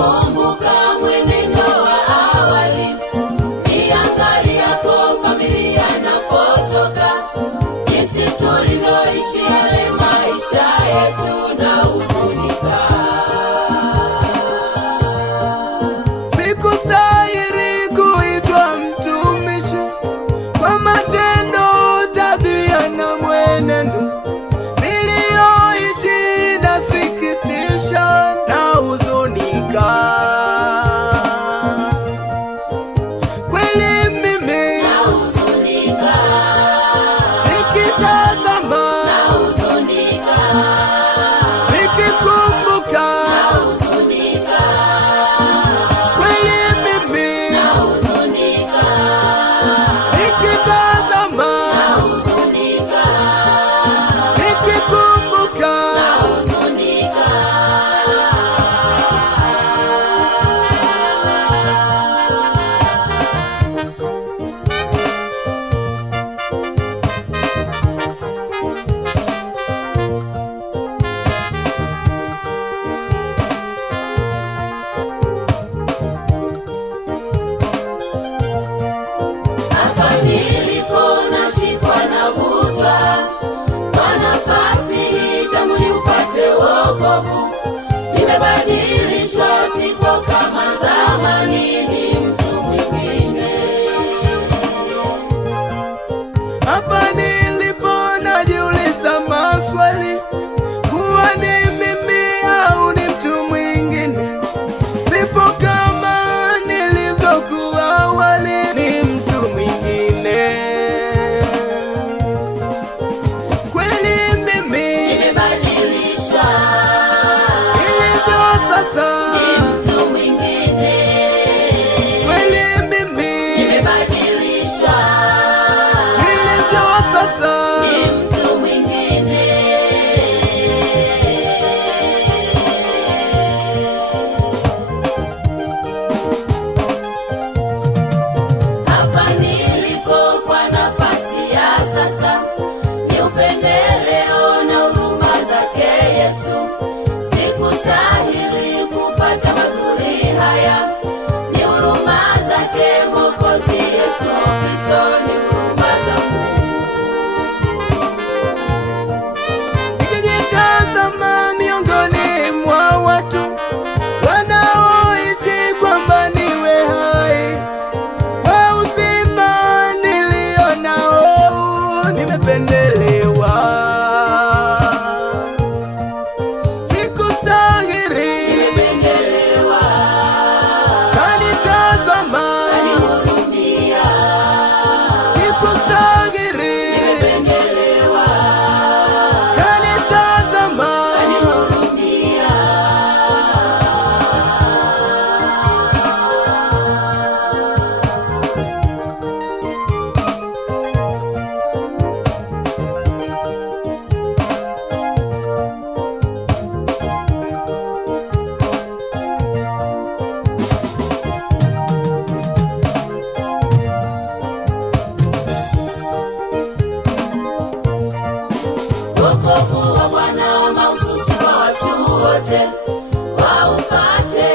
Nikikumbuka mwenendo wa awali, niangaliapo familia napotoka, jinsi tulivyoishi yale maisha yetu na huzunika. Sikustahili kuitwa mtumishi kwa matendo, tabia na mwenendo nilioishi, nasikitisha na huzunika. Kweli mimi Nahuzunika, nikitazama, nahuzunika, nikikumbuka, nahuzunika, kweli mimi nahuzunika, nikitazama, nahuzunika, nikikumbuka, nahuzunika. Hapa nilipo nashikwa na butwa, kwa nafasi hii tangu niupate wokovu. Nimebadilishwa, sipo kama zamani, ni mtu mwingine. hapa nilipo najiuliza maswali, kuwa ni mimi au ni mtu mwingine? Sipo kama nilivyokuwa awali, ni mtu mwingine. Kweli mimi Nimebadilishwa, ilivyo sasa, ni mtu mwingine. kweli mimi Nimebadilishwa, ilivyo sasa, ni mtu mwingine. Hapa nilipo kwa nafasi ya sasa, ni upendeleo na huruma zake Yesu. Sikustahili kupata mazuri haya, ni huruma zake Mwokozi Yesu Kristo, ni huruma za Mungu. nikijitazama miongoni mwa watu wanaoishi kwamba niwe hai, kwa uzima nilio nao nimependelewa. Sikustahili, Nimependelewa, kanitazama, kanihurumia. sikustahili, Nimependelewa, kanitazama, kanihurumia. Wokovu wa Bwana mahususi kwa watu wote, waupate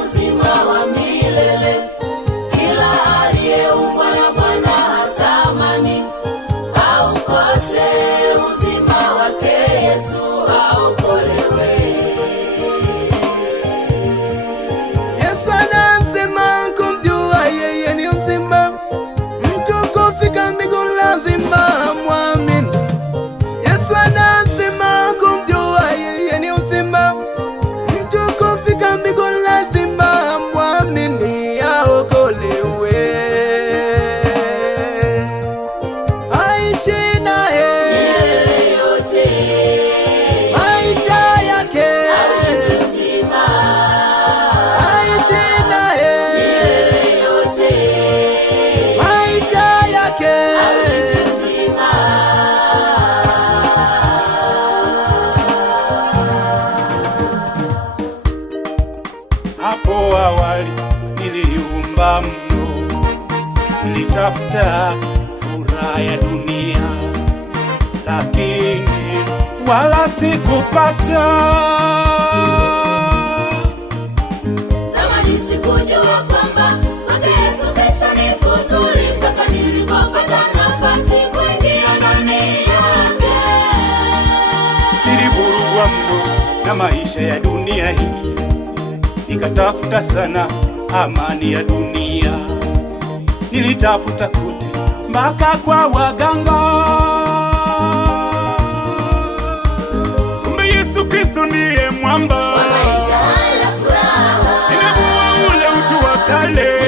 uzima wa milele. Kila aliyeumbwa na Bwana hatamani aukose uzima wake Yesu, aokolewe. Yesu anasema kumjua yeye ni uzima, mtu kufika mbinguni lazima amwamini. Yesu anasema kumjua yeye ni uzima, mtu kufika mbinguni lazima amwamini, aokolewe. Aishi naye Milele yote, maisha yake, awe uzima. aishi naye Milele yote, maisha yake. awe uzima. Hapo awali niliumba mno, nilitafuta furaha ya dunia, lakini wala sikupata. na maisha ya dunia hii, nikatafuta sana amani ya dunia. Nilitafuta kote mpaka kwa waganga, kumbe Yesu Kristo ndiye mwamba. Kwa maisha haya furaha, ninavua ule utu wa kale.